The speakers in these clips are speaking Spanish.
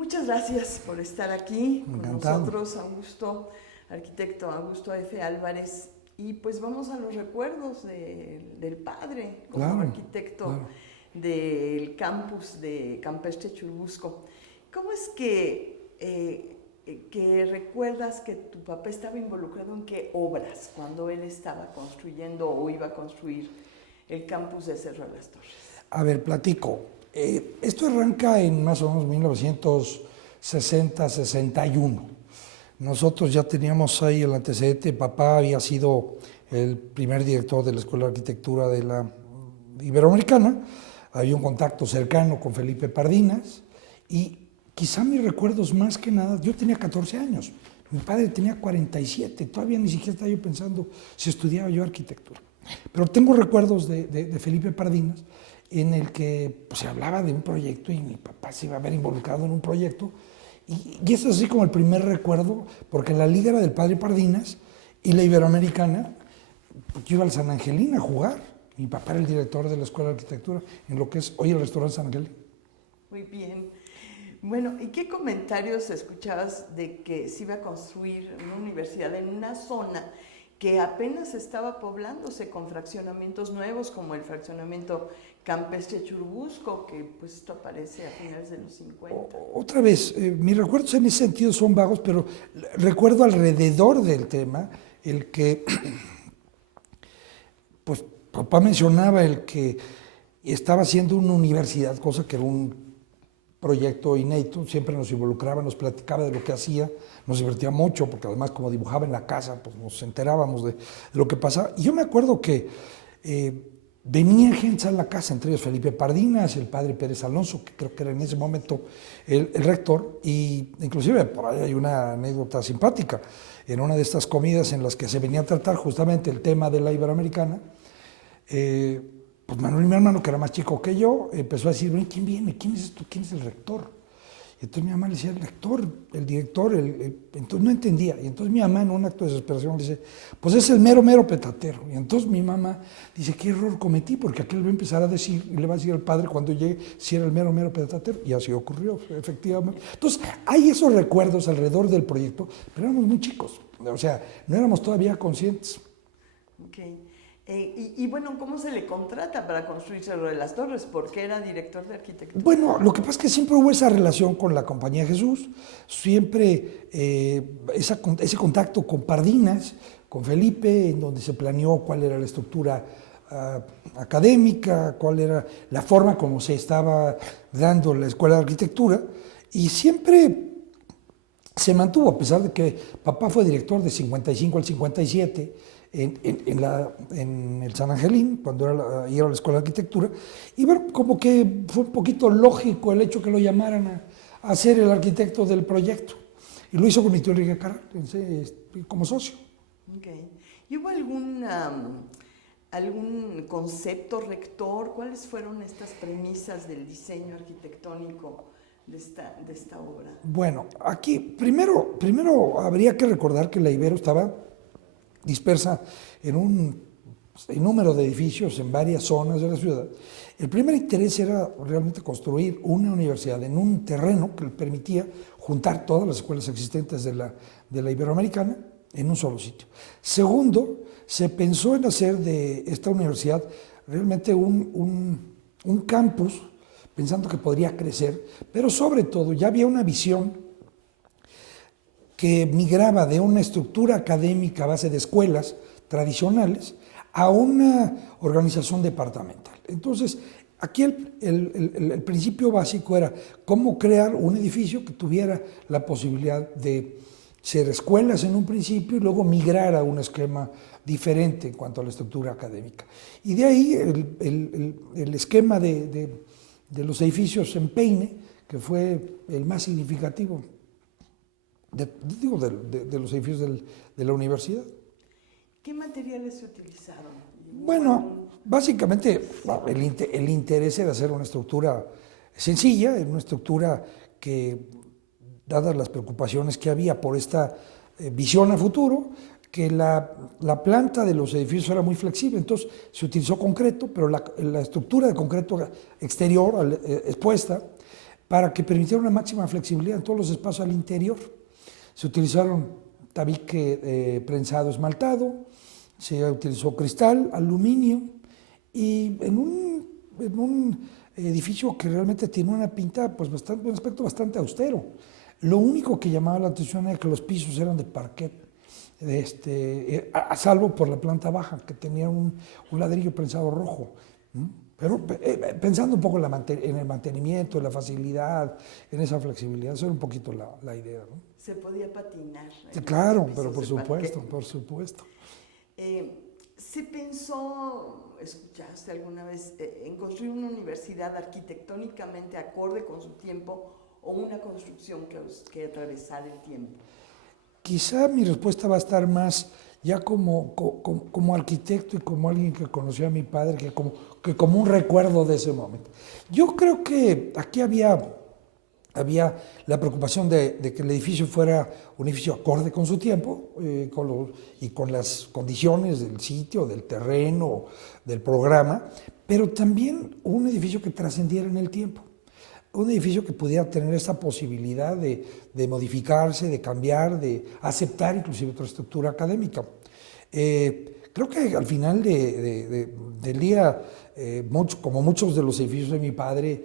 Muchas gracias por estar aquí con Encantado. nosotros, arquitecto Augusto F. Álvarez. Y pues vamos a los recuerdos del padre como Claro, arquitecto claro. del campus de Campestre Churubusco. ¿Cómo es que recuerdas que tu papá estaba involucrado en qué obras cuando él estaba construyendo o iba a construir el campus de Cerro de las Torres? A ver, platico. Esto arranca en más o menos 1960-61. Nosotros ya teníamos ahí el antecedente. Papá había sido el primer director de la Escuela de Arquitectura de la Iberoamericana. Había un contacto cercano con Felipe Pardinas y quizá mis recuerdos más que nada, yo tenía 14 años, mi padre tenía 47, todavía ni siquiera estaba yo pensando si estudiaba yo arquitectura. Pero tengo recuerdos de Felipe Pardinas en el que pues, se hablaba de un proyecto y mi papá se iba a ver involucrado en un proyecto. Y eso es así como el primer recuerdo, porque la liga era del padre Pardinas y la Iberoamericana, pues, yo iba al San Angelín a jugar. Mi papá era el director de la Escuela de Arquitectura en lo que es hoy el restaurante San Angelín. Muy bien. Bueno, ¿y qué comentarios escuchabas de que se iba a construir una universidad en una zona que apenas estaba poblándose con fraccionamientos nuevos, como el fraccionamiento Campestre Churubusco, que pues esto aparece a finales de los 50? Otra vez, mis recuerdos en ese sentido son vagos, pero recuerdo alrededor del tema el que, pues papá mencionaba el que estaba haciendo una universidad, cosa que era un proyecto inédito, siempre nos involucraba, nos platicaba de lo que hacía, nos divertía mucho, porque además como dibujaba en la casa, pues nos enterábamos de lo que pasaba. Y yo me acuerdo que venía gente a la casa, entre ellos Felipe Pardinas, el padre Pérez Alonso, que creo que era en ese momento el rector, y inclusive por ahí hay una anécdota simpática, en una de estas comidas en las que se venía a tratar justamente el tema de la Iberoamericana, pues Manuel, mi hermano, que era más chico que yo, empezó a decir, ¿quién viene? ¿Quién es esto? ¿Quién es el rector? Y entonces mi mamá le decía, el rector, el director, entonces no entendía. Y entonces mi mamá, en un acto de desesperación, le dice, pues es el mero, mero petatero. Y entonces mi mamá dice, ¿qué error cometí? Porque aquel va a empezar a decir, y le va a decir al padre cuando llegue, si era el mero, mero petatero. Y así ocurrió, efectivamente. Entonces, hay esos recuerdos alrededor del proyecto, pero éramos muy chicos. O sea, no éramos todavía conscientes. Okay. Y bueno, ¿cómo se le contrata para construir Cerro de las Torres? ¿Por qué era director de arquitectura? Bueno, lo que pasa es que siempre hubo esa relación con la Compañía de Jesús, siempre ese contacto con Pardinas, con Felipe, en donde se planeó cuál era la estructura académica, cuál era la forma como se estaba dando la Escuela de Arquitectura, y siempre se mantuvo, a pesar de que papá fue director de 55 al 57, en el San Angelín, cuando era la Escuela de Arquitectura, y bueno, como que fue un poquito lógico el hecho que lo llamaran a ser el arquitecto del proyecto. Y lo hizo con mi tío Enrique Carral, como socio. Okay. ¿Y hubo algún concepto rector? ¿Cuáles fueron estas premisas del diseño arquitectónico de esta obra? Bueno, aquí primero habría que recordar que la Ibero estaba dispersa en un número de edificios en varias zonas de la ciudad. El primer interés era realmente construir una universidad en un terreno que le permitía juntar todas las escuelas existentes de la Iberoamericana en un solo sitio. Segundo, se pensó en hacer de esta universidad realmente un campus, pensando que podría crecer, pero sobre todo ya había una visión que migraba de una estructura académica a base de escuelas tradicionales a una organización departamental. Entonces, aquí el principio básico era cómo crear un edificio que tuviera la posibilidad de ser escuelas en un principio y luego migrar a un esquema diferente en cuanto a la estructura académica. Y de ahí el esquema de los edificios en Peine, que fue el más significativo de los edificios de la universidad. ¿Qué materiales se utilizaron? Bueno, básicamente el interés era hacer una estructura sencilla, una estructura que, dadas las preocupaciones que había por esta visión a futuro, que la planta de los edificios era muy flexible, entonces se utilizó concreto, pero la estructura de concreto exterior expuesta para que permitiera una máxima flexibilidad en todos los espacios al interior. Se utilizaron tabique prensado esmaltado, se utilizó cristal, aluminio, y en un edificio que realmente tiene una pinta, pues bastante, un aspecto bastante austero. Lo único que llamaba la atención era que los pisos eran de parquet, a salvo por la planta baja, que tenía un ladrillo prensado rojo. Pero pensando un poco en el mantenimiento, en la facilidad, en esa flexibilidad, eso era un poquito la idea, ¿no? Se podía patinar. Sí, claro, pero por supuesto, por supuesto. ¿Se pensó, escuchaste alguna vez, en construir una universidad arquitectónicamente acorde con su tiempo o una construcción que atravesara el tiempo? Quizá mi respuesta va a estar más ya como arquitecto y como alguien que conoció a mi padre, que como un recuerdo de ese momento. Yo creo que aquí había la preocupación de que el edificio fuera un edificio acorde con su tiempo y con las condiciones del sitio, del terreno, del programa, pero también un edificio que trascendiera en el tiempo. Un edificio que pudiera tener esa posibilidad de modificarse, de cambiar, de aceptar inclusive otra estructura académica. Creo que al final del día, como muchos de los edificios de mi padre,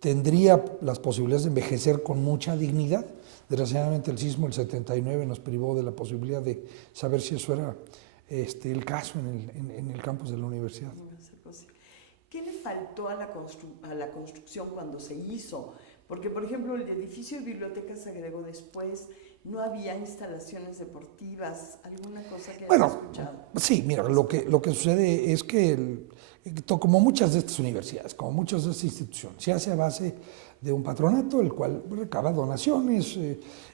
tendría las posibilidades de envejecer con mucha dignidad. Desgraciadamente el sismo del 79 nos privó de la posibilidad de saber si eso era el caso en el campus de la universidad. ¿Qué le faltó a la construcción cuando se hizo? Porque, por ejemplo, el edificio de biblioteca se agregó después, no había instalaciones deportivas, alguna cosa que hayas escuchado. Sí, mira, lo que sucede es que, como muchas de estas universidades, como muchas de estas instituciones, se hace a base de un patronato, el cual recaba donaciones,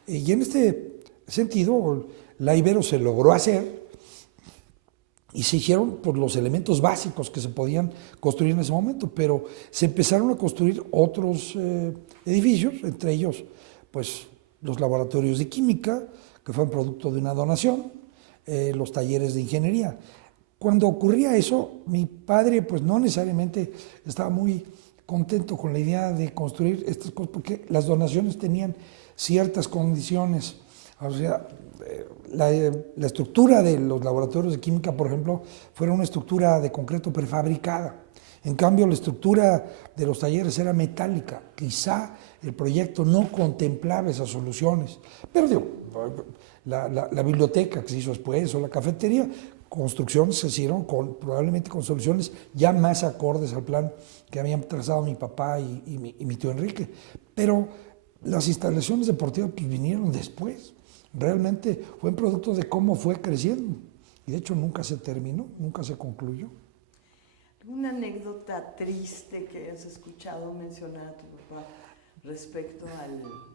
y en este sentido, la Ibero se logró hacer, y se hicieron por los elementos básicos que se podían construir en ese momento, pero se empezaron a construir otros edificios, entre ellos pues, los laboratorios de química, que fueron producto de una donación, los talleres de ingeniería. Cuando ocurría eso, mi padre pues, no necesariamente estaba muy contento con la idea de construir estas cosas, porque las donaciones tenían ciertas condiciones. O sea, la estructura de los laboratorios de química, por ejemplo, fuera una estructura de concreto prefabricada. En cambio, la estructura de los talleres era metálica. Quizá el proyecto no contemplaba esas soluciones. Pero digo, la biblioteca que se hizo después o la cafetería, construcciones se hicieron probablemente con soluciones ya más acordes al plan que habían trazado mi papá y mi tío Enrique. Pero las instalaciones deportivas pues, vinieron después. Realmente fue un producto de cómo fue creciendo. Y de hecho nunca se terminó, nunca se concluyó. ¿Alguna anécdota triste que hayas escuchado mencionar a tu papá respecto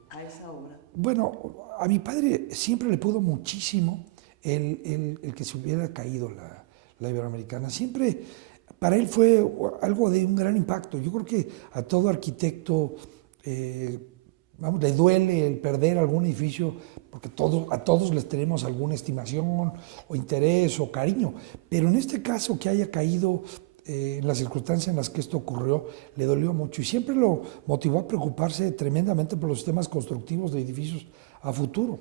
a esa obra? Bueno, a mi padre siempre le pudo muchísimo el que se hubiera caído la Iberoamericana. Siempre para él fue algo de un gran impacto. Yo creo que a todo arquitecto le duele el perder algún edificio, porque a todos les tenemos alguna estimación o interés o cariño, pero en este caso que haya caído en las circunstancias en las que esto ocurrió, le dolió mucho y siempre lo motivó a preocuparse tremendamente por los sistemas constructivos de edificios a futuro,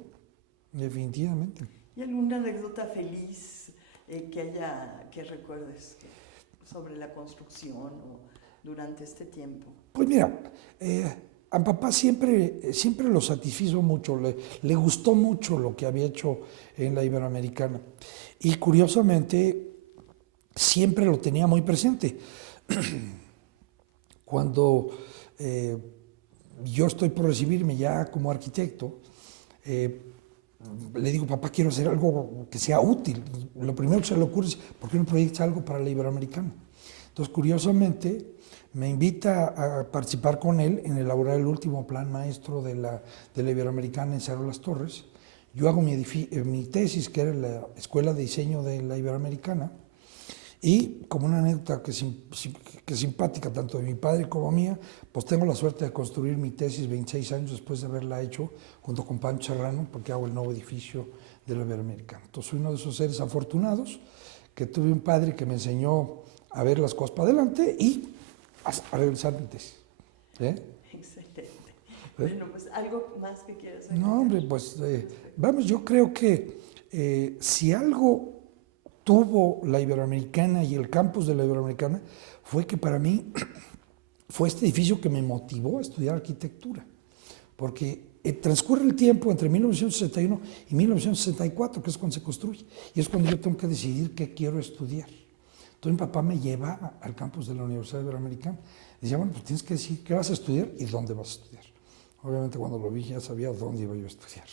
definitivamente. ¿Y alguna anécdota feliz que recuerdes sobre la construcción o durante este tiempo? Pues mira, a papá siempre lo satisfizo mucho, le gustó mucho lo que había hecho en la Iberoamericana. Y curiosamente, siempre lo tenía muy presente. Cuando yo estoy por recibirme ya como arquitecto, le digo, papá, quiero hacer algo que sea útil. Lo primero que se le ocurre es, ¿por qué no proyectas algo para la Iberoamericana? Entonces, curiosamente, me invita a participar con él en elaborar el último plan maestro de la Iberoamericana en Cerro Las Torres. Yo hago mi tesis, que era la Escuela de Diseño de la Iberoamericana, y como una anécdota que es simpática tanto de mi padre como mía, pues tengo la suerte de construir mi tesis 26 años después de haberla hecho junto con Pancho Serrano, porque hago el nuevo edificio de la Iberoamericana. Entonces soy uno de esos seres afortunados que tuve un padre que me enseñó a ver las cosas para adelante y a realizar mi tesis. Bueno, pues algo más que quieras agregar. No, hombre, pues vamos, yo creo que si algo tuvo la Iberoamericana y el campus de la Iberoamericana fue que para mí fue este edificio que me motivó a estudiar arquitectura, porque transcurre el tiempo entre 1961 y 1964, que es cuando se construye, y es cuando yo tengo que decidir qué quiero estudiar. Entonces mi papá me lleva al campus de la Universidad Iberoamericana. Decía, bueno, pues tienes que decir qué vas a estudiar y dónde vas a estudiar. Obviamente cuando lo vi ya sabía dónde iba yo a estudiar.